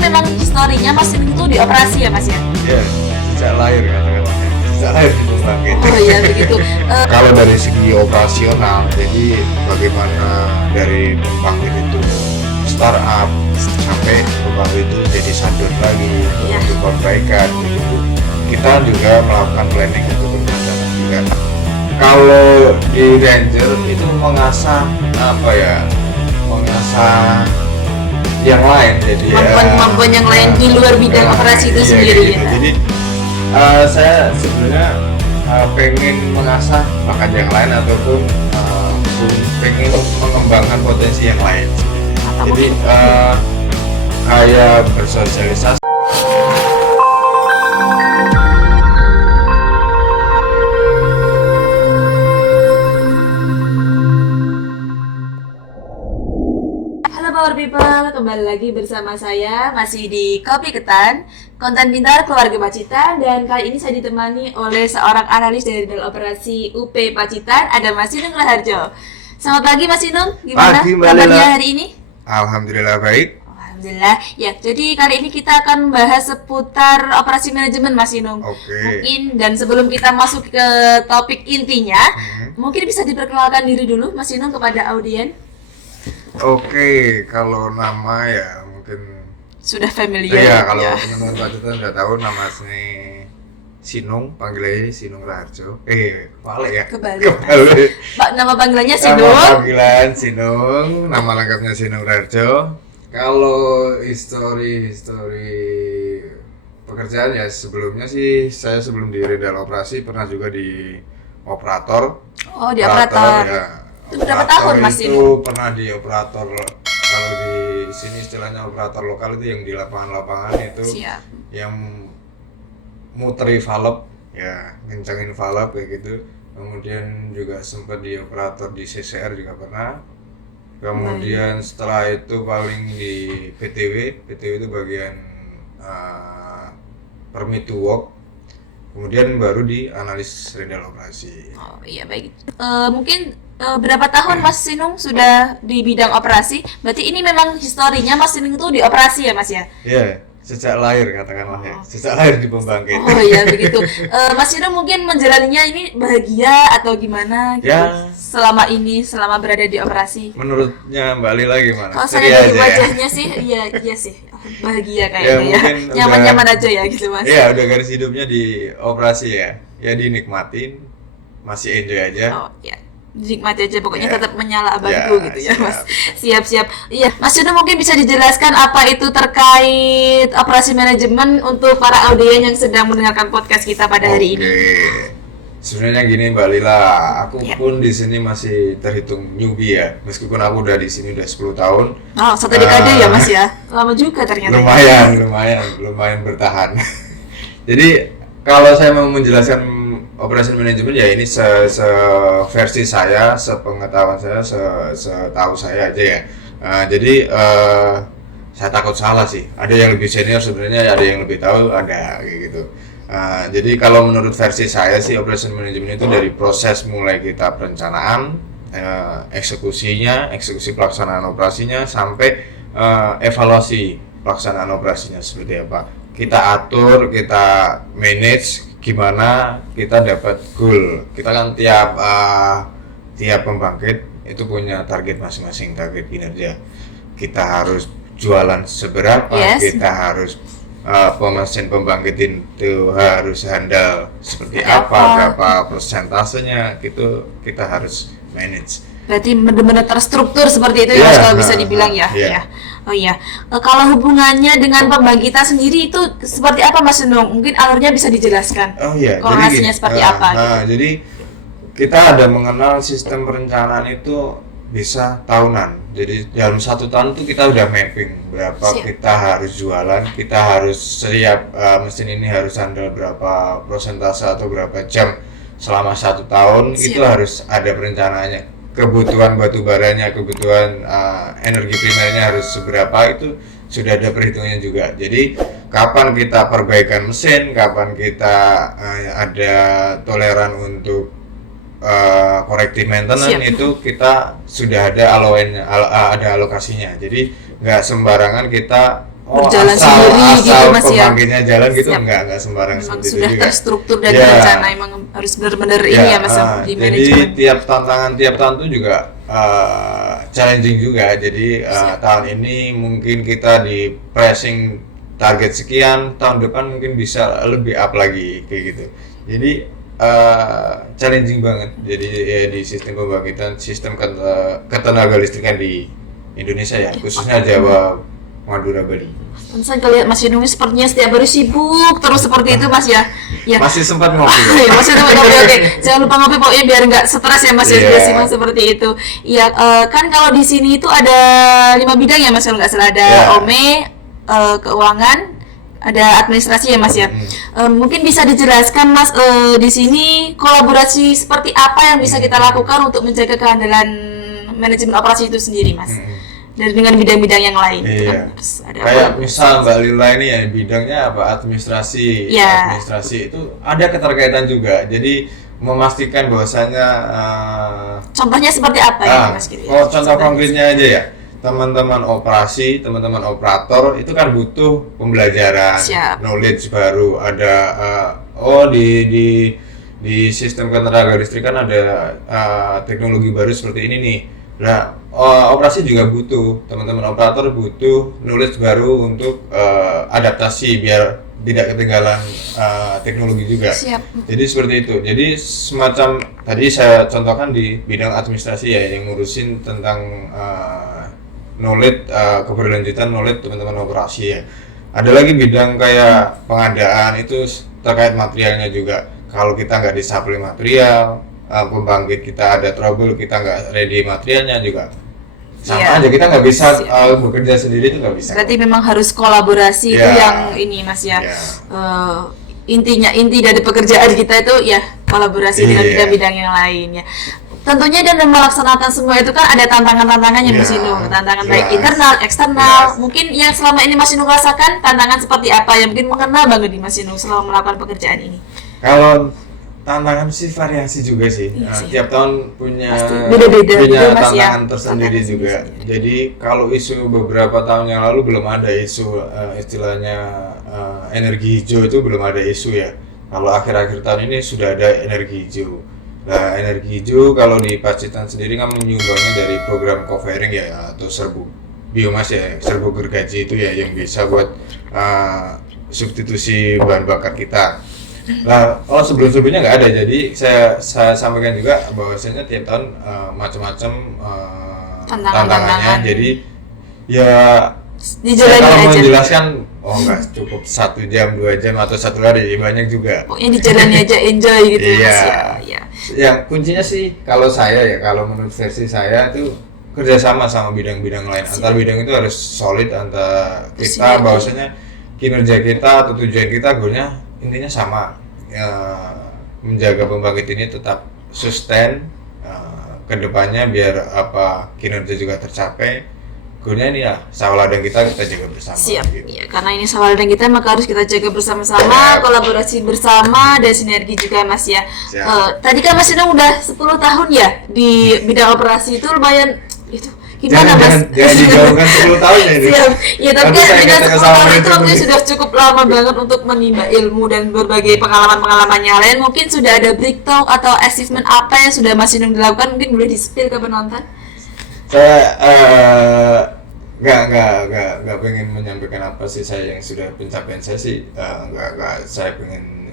memang historinya Mas Sinung itu dioperasi ya Mas ya? Ya, sejak lahir katakanlah. Sejak lahir di pembangkit. Oh iya begitu. Kalau dari segi operasional, jadi bagaimana dari pembangkit itu startup sampai pembangkit itu jadi sadar lagi untuk perbaikan gitu. Kita juga melakukan planning untuk perbaikan juga. Kalau di Ranger itu mengasah mengasah yang lain, jadi kemampuan yang lain di luar bidang operasi itu sendiri gitu. ya. Jadi saya sebenarnya pengen mengasah bakat yang lain ataupun pengen mengembangkan potensi yang lain. Jadi kayak bersosialisasi. Power People, kembali lagi bersama saya masih di Kopi Ketan, konten pintar keluarga Pacitan, dan kali ini saya ditemani oleh seorang analis dari Bidang Operasi UP Pacitan, ada Mas Sinung Raharjo. Selamat pagi Mas Sinung, gimana kabarnya hari ini? Alhamdulillah baik. Alhamdulillah. Ya, jadi kali ini kita akan membahas seputar operasi manajemen Mas Sinung. Mungkin dan sebelum kita masuk ke topik intinya, mungkin bisa diperkenalkan diri dulu Mas Sinung kepada audien. Oke, kalau nama ya mungkin sudah familiar. Iya, kalau teman-teman Pacitan udah tahu nama asli Sinung, panggilnya Sinung Raharjo. Kebalik ya? Kebalik. Pak, nama panggilannya Sinung. Nama panggilan Sinung, nama lengkapnya Sinung Raharjo. Kalau histori pekerjaan ya sebelumnya sih saya sebelum di Rindal Operasi pernah juga di operator. Oh, di operator. Ya. Itu berapa tahun Mas ini? Itu pernah di operator, kalau di sini istilahnya operator lokal itu yang di lapangan-lapangan itu. Siap. Yang muteri valve, ya ngencangin valve kayak gitu. Kemudian juga sempat di operator di CCR juga pernah. Kemudian setelah itu paling di PTW itu bagian permit to work. Kemudian baru di analis Rindal Operasi. Oh iya baik. Mungkin berapa tahun Mas Sinung sudah di bidang operasi? Berarti ini memang historinya Mas Sinung itu di operasi ya Mas ya? Iya, sejak lahir katakanlah ya. Sejak lahir di pembangkit. Oh iya begitu. Mas Sinung mungkin menjalaninya ini bahagia atau gimana gitu? Ya. Selama berada di operasi. Menurutnya Mbak Lila gimana? Kalau saya dari wajahnya sih, iya sih. Bahagia kayaknya ya. Nyaman-nyaman aja ya gitu Mas. Iya, udah garis hidupnya di operasi ya. Ya dinikmatin. Masih enjoy aja. Oh iya. Dinikmati aja pokoknya tetap menyala abangku gitu ya Mas. Siap. Iya, Mas Sinung mungkin bisa dijelaskan apa itu terkait operasi manajemen untuk para audien yang sedang mendengarkan podcast kita pada hari ini. Sebenarnya gini Mbak Lila, aku pun di sini masih terhitung newbie ya. Meskipun aku udah di sini udah 10 tahun. Oh, 1 dekade ya Mas ya. Lama juga ternyata. Lumayan bertahan. Jadi kalau saya mau menjelaskan operation management ya ini versi saya, sepengetahuan saya, setahu saya aja ya. Jadi saya takut salah sih. Ada yang lebih senior sebenarnya, ada yang lebih tahu, ada kayak gitu. Jadi kalau menurut versi saya sih operation management itu dari proses mulai kita perencanaan, eksekusi pelaksanaan operasinya sampai evaluasi pelaksanaan operasinya seperti apa. Kita atur, kita manage gimana kita dapat goal. Kita kan tiap pembangkit itu punya target masing-masing, target kinerja. Kita harus jualan seberapa, kita harus mesin pembangkit itu harus handal seperti apa, berapa persentasenya gitu kita harus manage. Berarti benar-benar terstruktur seperti itu ya kalau bisa dibilang ya. Oh iya. Kalau hubungannya dengan pembangkitan sendiri itu seperti apa Mas Sinung? Mungkin alurnya bisa dijelaskan. Oh iya. Korelasinya seperti apa? Jadi kita ada mengenal sistem perencanaan itu bisa tahunan. Jadi dalam 1 tahun itu kita udah mapping berapa kita harus jualan, kita harus siap mesin ini harus handal berapa persentase atau berapa jam selama 1 tahun. Itu harus ada perencanaannya. Kebutuhan batu baranya, kebutuhan energi primernya harus seberapa, itu sudah ada perhitungannya juga. Jadi kapan kita perbaikan mesin, kapan kita ada toleran untuk corrective maintenance, itu kita sudah ada ada alokasinya. Jadi nggak sembarangan kita berjalan sendiri gitu Mas ya. Pembangkitnya jalan gitu Siap. enggak sembarang Memang seperti sudah itu juga. terstruktur dan Ya. terencana, emang harus benar-benar ini ya Mas di Jadi manajemen. tiap tahun itu juga challenging juga. Jadi tahun ini mungkin kita di pressing target sekian, tahun depan mungkin bisa lebih up lagi kayak gitu. Jadi challenging banget. Jadi ya, di sistem pembangkitan, sistem ketenaga listrikan di Indonesia ya, khususnya Jawa, Madura, Bali. Saya lihat Mas Yunus sepertinya setiap hari sibuk terus seperti itu Mas ya. Ya. Masih sempat ngopi. Ya, Mas Yunus ngopi, oke. Jangan lupa ngopi pokoknya biar nggak stres ya Mas ya, Iya. sudah simak seperti itu. Ya kan kalau di sini itu ada 5 bidang ya Mas, kalau nggak salah ada Iya. OME, keuangan, ada administrasi ya Mas ya. Mungkin bisa dijelaskan Mas di sini kolaborasi seperti apa yang bisa kita lakukan untuk menjaga keandalan manajemen operasi itu sendiri Mas. Dan dengan bidang-bidang yang lain itu Iya. kan harus ada Kayak apa? misal Mbak Lila ini ya bidangnya apa, administrasi. Iya. Administrasi itu ada keterkaitan juga. Jadi memastikan bahwasanya Contohnya seperti apa ya Mas gitu ya? kalau contoh konkretnya aja ya, teman-teman operasi, teman-teman operator itu kan butuh pembelajaran, Siap. knowledge baru. Ada di sistem ketenaga listrikan ada teknologi baru seperti ini nih. Nah, operasi juga butuh, teman-teman operator butuh knowledge baru untuk adaptasi biar tidak ketinggalan teknologi juga. Siap. Jadi seperti itu. Jadi semacam tadi saya contohkan di bidang administrasi ya, yang ngurusin tentang knowledge, keberlanjutan knowledge teman-teman operasi ya. Ada lagi bidang kayak pengadaan, itu terkait materialnya juga. Kalau kita nggak disuplai material, pembangkit kita ada trouble, kita nggak ready materialnya juga sama Iya. aja, kita nggak bisa Siap. bekerja sendiri itu nggak bisa. Berarti memang harus kolaborasi itu Ya. yang ini Mas ya. Ya. Inti dari pekerjaan kita itu ya kolaborasi dengan Iya. bidang-bidang yang lain ya. Tentunya dan melaksanakan semua itu kan ada tantangan-tantangannya Mas Ya, Inung, tantangan baik jelas. internal, eksternal. Jelas. Mungkin yang selama ini Mas Inung rasakan tantangan seperti apa yang mungkin mengena banget di Mas Inung selama melakukan pekerjaan ini? Kalau tantangan sih variasi juga sih. Iya sih. Tiap tahun punya Pasti beda-beda punya gitu, Mas, ya. tantangan tersendiri Tantangan juga. sendiri-sendiri. Jadi kalau isu beberapa tahun yang lalu belum ada isu istilahnya energi hijau, itu belum ada isu ya. Kalau akhir-akhir tahun ini sudah ada energi hijau. Nah, energi hijau kalau di Pacitan sendiri kan menyumbangnya dari program co-firing ya, atau serbu biomas ya, serbu gergaji itu ya, yang bisa buat substitusi bahan bakar kita. Nah, kalau sebelumnya nggak ada, jadi saya sampaikan juga bahwasanya tiap tahun macam-macam tantangannya. Jadi ya Dijalani kalau aja. menjelaskan, nggak cukup 1 jam, 2 jam atau 1 hari, banyak juga. Pokoknya dijalani aja, enjoy gitu ya Mas Iya. ya. Ya. Yang kuncinya sih kalau saya ya, kalau menurut versi saya itu kerjasama sama bidang-bidang lain. Antar bidang itu harus solid, antar kita Sinergi. bahwasanya kinerja kita atau tujuan kita goalnya intinya sama, menjaga pembangkit ini tetap sustain ke depannya biar apa kinerja juga tercapai. Goalnya ini ya sawah ladang kita jaga bersama. Siap, gitu. ya, karena ini sawah ladang kita maka harus kita jaga bersama-sama, Siap. kolaborasi bersama dan sinergi juga Mas ya. Siap. Tadi kan Mas Inung udah 10 tahun ya di bidang operasi, itu lumayan itu gimana Mas? Jangan dijauhkan 10 tahun ya ini. Siap, ya tapi Nanti kan saya bidang katakan 10 sama tahun itu mereka waktunya dulu. sudah cukup lama banget untuk menimba ilmu dan berbagai pengalaman-pengalaman yang lain. Mungkin sudah ada breakthrough atau achievement apa yang sudah Mas Inung dilakukan, mungkin boleh di-spill ke penonton? Saya nggak pengen menyampaikan apa sih saya yang sudah pencapaian saya sih, nggak saya pengen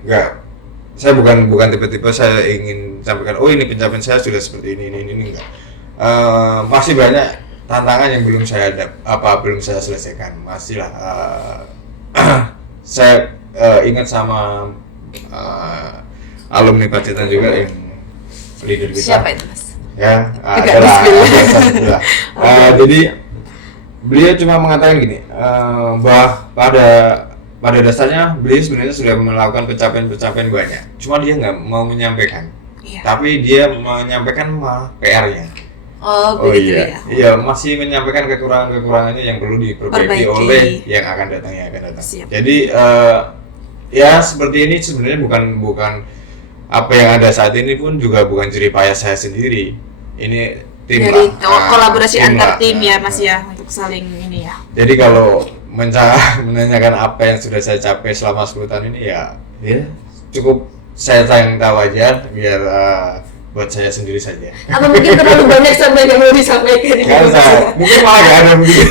saya bukan tipe-tipe saya ingin sampaikan ini pencapaian saya sudah seperti ini enggak. Masih banyak tantangan yang belum saya belum saya selesaikan, masih lah. Saya ingat sama alumni Pacitan juga yang leader kita. Siapa itu Mas? Ya, Agak adalah di-spill. jadi beliau cuma mengatakan gini, bahwa pada dasarnya beliau sebenarnya sudah melakukan pencapaian banyak, cuma dia nggak mau menyampaikan. Iya. Tapi dia menyampaikan malah PR-nya. Oh begitu ya. Iya, masih menyampaikan kekurangannya yang perlu diperbaiki Perbaiki. oleh yang akan datang. Siap. Jadi ya seperti ini sebenarnya bukan apa yang ada saat ini pun juga bukan jerih payah saya sendiri. Ini tim Dari lah. kolaborasi Tim antar lah. tim ya Mas ya, untuk saling ini ya. Jadi kalau menanyakan apa yang sudah saya capai selama 10 tahun ini ya cukup saya sayang tahu aja biar buat saya sendiri saja. Apa mungkin terlalu banyak sampai nggak mau disampaikan? Nggak usah, mungkin malah nggak ada begitu.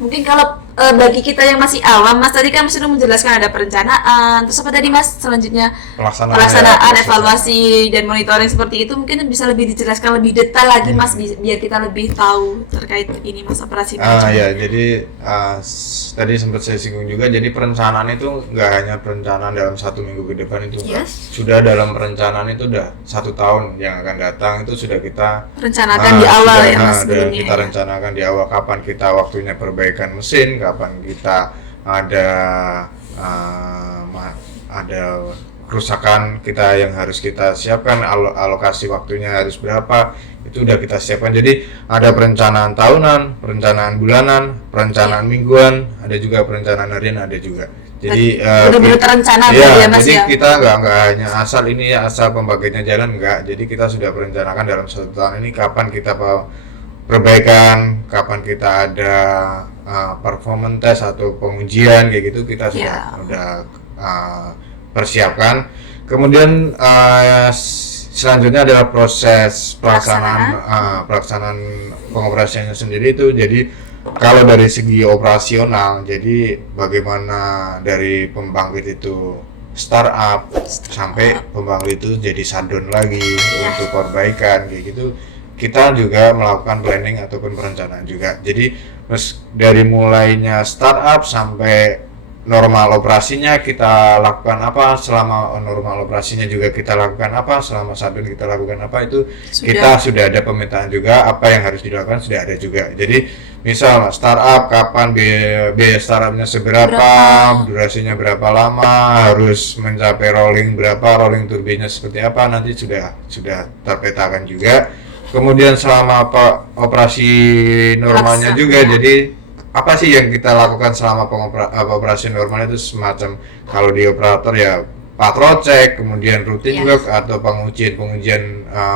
Mungkin kalau bagi kita yang masih awam, Mas tadi kan sudah menjelaskan ada perencanaan, terus apa tadi Mas selanjutnya pelaksanaan, evaluasi dan monitoring seperti itu, mungkin bisa lebih dijelaskan lebih detail lagi Mas biar kita lebih tahu terkait ini Mas operasi manajemen. Ya, jadi tadi sempat saya singgung juga, jadi perencanaan itu nggak hanya perencanaan dalam 1 minggu ke depan itu, sudah dalam perencanaan itu udah 1 tahun yang akan datang itu sudah kita rencanakan di awal ya Mas. Kita rencanakan di awal kapan kita waktunya perbaikan mesin, kapan kita ada kerusakan kita yang harus kita siapkan, alokasi waktunya harus berapa, itu udah kita siapkan. Jadi ada perencanaan tahunan, perencanaan bulanan, perencanaan mingguan, ada juga perencanaan harian, ada juga. Jadi benar-benar terencana ya Mas. Jadi kita nggak hanya asal ini ya, asal pembagiannya jalan, enggak. Jadi kita sudah perencanakan dalam 1 tahun ini kapan kita perbaikan, kapan kita ada performance test atau pengujian kayak gitu, kita sudah persiapkan. Kemudian selanjutnya adalah proses pelaksanaan pengoperasiannya sendiri itu. Jadi kalau dari segi operasional, jadi bagaimana dari pembangkit itu startup sampai pembangkit itu jadi shutdown lagi untuk perbaikan kayak gitu, kita juga melakukan planning ataupun perencanaan juga. Jadi dari mulainya startup sampai normal operasinya kita lakukan apa, selama normal operasinya juga kita lakukan apa, selama shutdown kita lakukan apa, itu kita sudah ada pemetaan juga apa yang harus dilakukan, sudah ada juga. Jadi misal startup kapan biaya startupnya seberapa, durasinya berapa lama, harus mencapai rolling berapa, rolling turbinnya seperti apa, nanti sudah terpetakan juga. Kemudian selama operasi normalnya juga, jadi apa sih yang kita lakukan selama operasi normal itu, semacam kalau di operator ya patrol cek, kemudian rutin work atau pengujian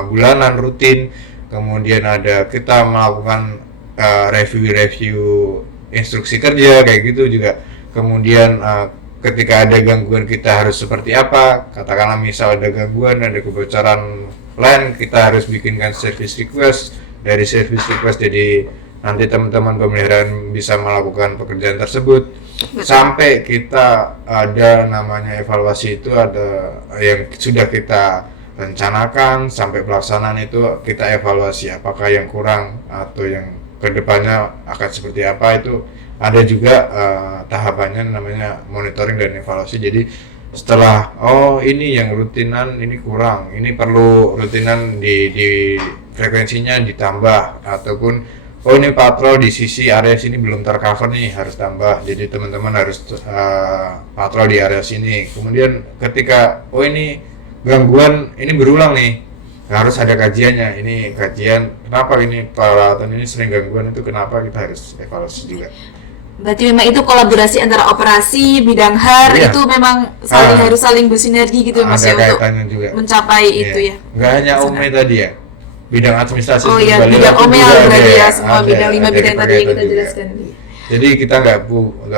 bulanan rutin, kemudian ada kita melakukan review instruksi kerja kayak gitu juga. Kemudian ketika ada gangguan kita harus seperti apa, katakanlah misal ada gangguan, ada kebocoran LAN, kita harus bikinkan service request. Dari service request jadi nanti teman-teman pemeliharaan bisa melakukan pekerjaan tersebut. Sampai kita ada namanya evaluasi, itu ada yang sudah kita rencanakan, sampai pelaksanaan itu kita evaluasi apakah yang kurang atau yang kedepannya akan seperti apa. Itu ada juga tahapannya namanya monitoring dan evaluasi. Jadi setelah ini yang rutinan ini kurang, ini perlu rutinan di frekuensinya ditambah, ataupun ini patrol di sisi area sini belum tercover nih, harus tambah. Jadi teman-teman harus patrol di area sini. Kemudian ketika ini gangguan ini berulang nih, harus ada kajiannya. Ini kajian kenapa ini peralatan ini sering gangguan, itu kenapa, kita harus evaluasi juga. Berarti memang itu kolaborasi antara operasi, bidang HAR itu memang harus saling bersinergi gitu Mas ya, untuk juga mencapai itu ya. Nggak hanya OME tadi ya, bidang administrasi bidang OME berarti ya, semua bidang 5 bidang tadi yang kita jelaskan. Jadi kita nggak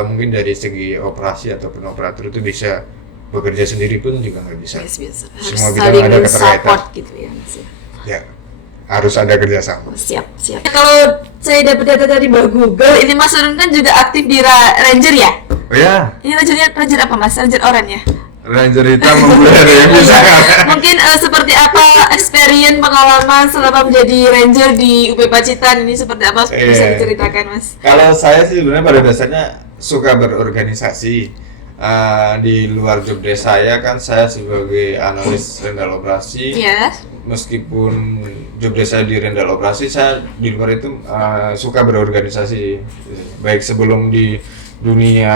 mungkin dari segi operasi ataupun operator itu bisa bekerja sendiri pun juga nggak bisa. Semua bidang ada keterkaitan gitu ya Mas ya. Ya, harus ada kerjasama. Siap. Kalau saya dapat data dari Google, ini Mas Surun kan juga aktif di Ranger ya? Oh ya. Ini Ranger apa Mas? Ranger oranye ya? Ranger hitam memulai yang bisa. Mungkin seperti apa experience pengalaman selama menjadi Ranger di UP Pacitan ini, seperti apa bisa diceritakan Mas? Kalau saya sih sebenarnya pada dasarnya suka berorganisasi. Di luar job desk saya kan saya sebagai analis rental operasi. Meskipun job desk saya di rental operasi, saya di luar itu suka berorganisasi. Baik sebelum di dunia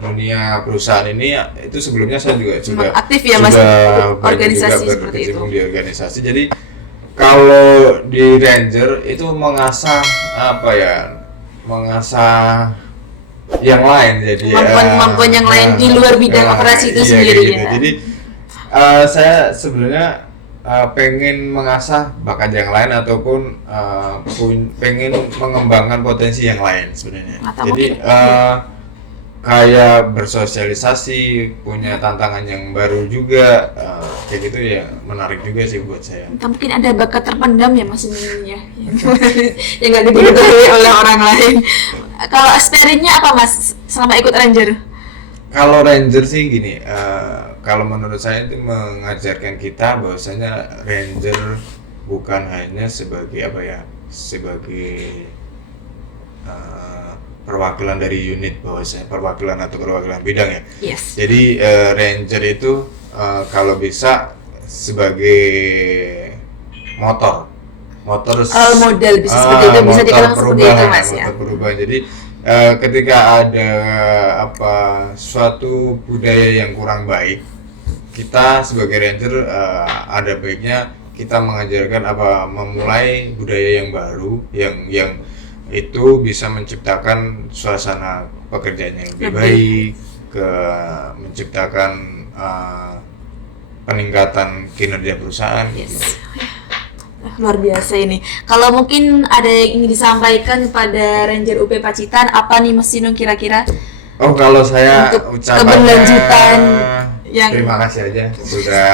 dunia perusahaan ini, itu sebelumnya saya juga sudah aktif ya Mas, organisasi seperti itu. Di organisasi. Jadi kalau di Ranger itu mengasah yang lain, jadi kemampuan yang lain di luar bidang operasi itu sendiri gitu. Jadi saya sebenarnya pengen mengasah bakat yang lain ataupun pengen mengembangkan potensi yang lain sebenarnya. Atau Jadi mungkin- kayak bersosialisasi, punya tantangan yang baru juga, kayak gitu ya menarik juga sih buat saya. Atau mungkin ada bakat terpendam ya Mas ini ya, yang nggak diketahui oleh orang lain. Kalau experience-nya apa Mas selama ikut Ranger? Kalau Ranger sih gini, kalau menurut saya itu mengajarkan kita bahwasanya Ranger bukan hanya sebagai apa ya, sebagai perwakilan dari unit, bahwasanya perwakilan atau perwakilan bidang ya. Yes. Jadi Ranger itu kalau bisa sebagai motor Model bisa seperti itu, bisa motor dikatakan seperti itu perubahan, Mas ya. motor perubahan. Jadi ketika ada suatu budaya yang kurang baik, kita sebagai Ranger ada baiknya kita mengajarkan memulai budaya yang baru yang itu bisa menciptakan suasana pekerjaan yang lebih baik, menciptakan peningkatan kinerja perusahaan. Yes. Luar biasa ini. Kalau mungkin ada yang ingin disampaikan kepada Ranger UP Pacitan, apa nih Mas Sinung kira-kira? Oh, kalau saya Untuk ucapannya keberlanjutan yang- terima kasih aja sudah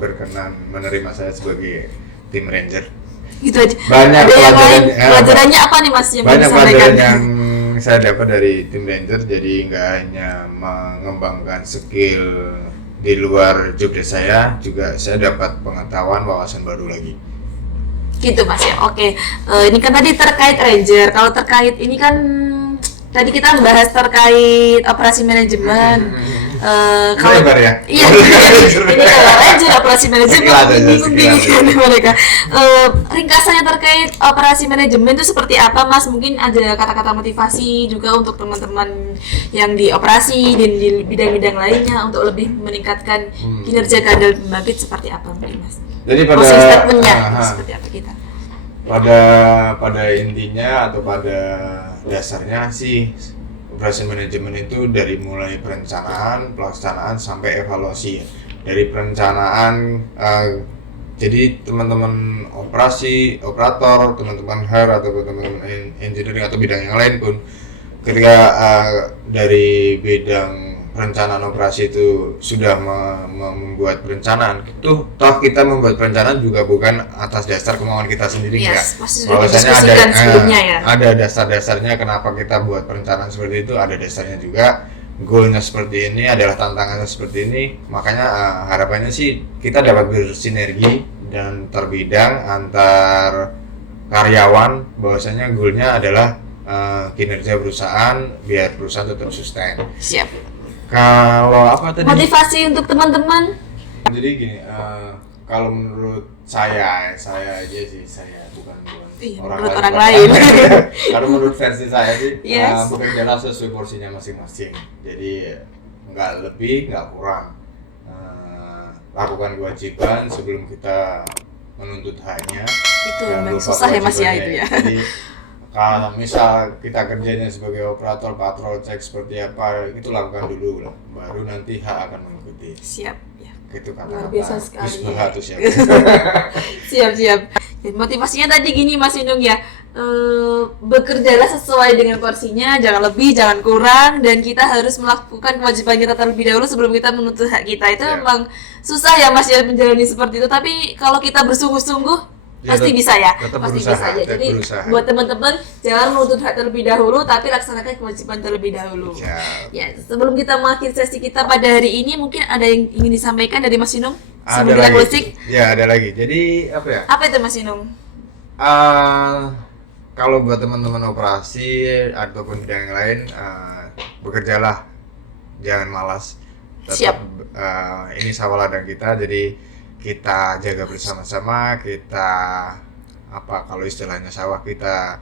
berkenan menerima saya sebagai tim Ranger. Gitu aja. Banyak ada yang lain, pelajaran- pelajarannya apa nih Mas yang mau Banyak disampaikan? pelajaran yang saya dapat dari tim Ranger, jadi nggak hanya mengembangkan skill di luar job desk saya, juga saya dapat pengetahuan, wawasan baru lagi. Gitu Mas ya. Oke. Ini kan tadi terkait Ranger. Kalau terkait ini kan tadi kita membahas terkait operasi manajemen. Kalau Lebar ya? Iya. Ini kalau Ranger operasi manajemen Sekilas aja, bingung sekilas aja. mereka. Ringkasannya terkait operasi manajemen itu seperti apa Mas? Mungkin ada kata-kata motivasi juga untuk teman-teman yang di operasi dan di bidang-bidang lainnya untuk lebih meningkatkan kinerja keadaan pembangkit seperti apa mungkin Mas? Jadi Closing statement-nya seperti apa kita? pada intinya atau pada dasarnya sih, operasi manajemen itu dari mulai perencanaan, pelaksanaan sampai evaluasi. Dari perencanaan, jadi teman-teman operasi, operator, teman-teman HR atau teman-teman engineering atau bidang yang lain pun, ketika dari bidang perencanaan operasi itu sudah membuat perencanaan, itu toh kita membuat perencanaan juga bukan atas dasar kemauan kita sendiri, Yes, ya. pasti sudah Bahwasanya didiskusikan sebelumnya ya. ada dasar-dasarnya kenapa kita buat perencanaan seperti itu, ada dasarnya juga. Goalnya seperti ini, adalah tantangannya seperti ini, makanya harapannya sih kita dapat bersinergi dan terbidang antar karyawan, bahwasanya goalnya adalah kinerja perusahaan biar perusahaan tetap sustain. Siap. Kalau apa tadi? Motivasi untuk teman-teman. Jadi gini, kalau menurut saya aja sih, saya bukan Menurut orang lain. Kalau menurut versi saya sih, Yes. bekerjalah sesuai porsinya masing-masing. Jadi nggak lebih, nggak kurang. Lakukan kewajiban sebelum kita menuntut haknya. Itu Jangan memang lupa susah ya Mas ya kewajibannya. itu ya. Jadi kalau misal kita kerjanya sebagai operator, patrol cek seperti apa, itu lakukan dulu lah. Baru nanti hak akan mengikuti. Siap. Ya. Gitu kata Luar biasa sekali. Gus siap. Siap. Dan motivasinya tadi gini Mas Inung ya, bekerjalah sesuai dengan porsinya, jangan lebih, jangan kurang, dan kita harus melakukan kewajiban kita terlebih dahulu sebelum kita menuntut hak kita. Itu Ya. memang susah ya Mas ya menjalani seperti itu, tapi kalau kita bersungguh-sungguh Ya, pasti bisa ya, tetap pasti berusaha, bisa ya. tetap Jadi berusaha. buat teman-teman jangan menuntut hak terlebih dahulu, tapi laksanakan kewajiban terlebih dahulu. Siap. Ya, sebelum kita mengakhiri sesi kita pada hari ini, mungkin ada yang ingin disampaikan dari Mas Inung Ada sebelum kita lagi. closing? Ya, ada lagi. Jadi apa ya? Apa itu Mas Inung? Kalau buat teman-teman operasi ataupun bidang yang lain, bekerjalah, jangan malas. Tetap, ini sawah ladang kita, jadi kita jaga bersama-sama, kita kalau istilahnya sawah kita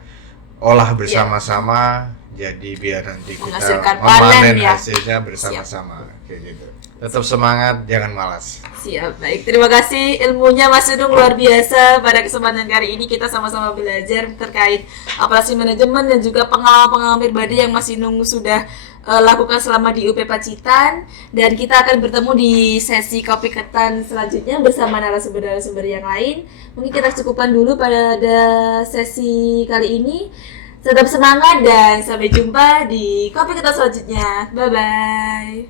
olah bersama-sama, jadi biar nanti kita Menghasilkan panen memanen ya. hasilnya bersama-sama, kayak gitu. Tetap semangat, jangan malas. Siap, baik. Terima kasih ilmunya Mas Inung luar biasa. Pada kesempatan kali ini kita sama-sama belajar terkait operasi manajemen dan juga pengalaman-pengalaman pribadi yang Mas Inung sudah lakukan selama di UP Pacitan, dan kita akan bertemu di sesi Kopi Ketan selanjutnya bersama narasumber-narasumber yang lain. Mungkin kita cukupkan dulu pada sesi kali ini. Tetap semangat dan sampai jumpa di Kopi Ketan selanjutnya. Bye bye.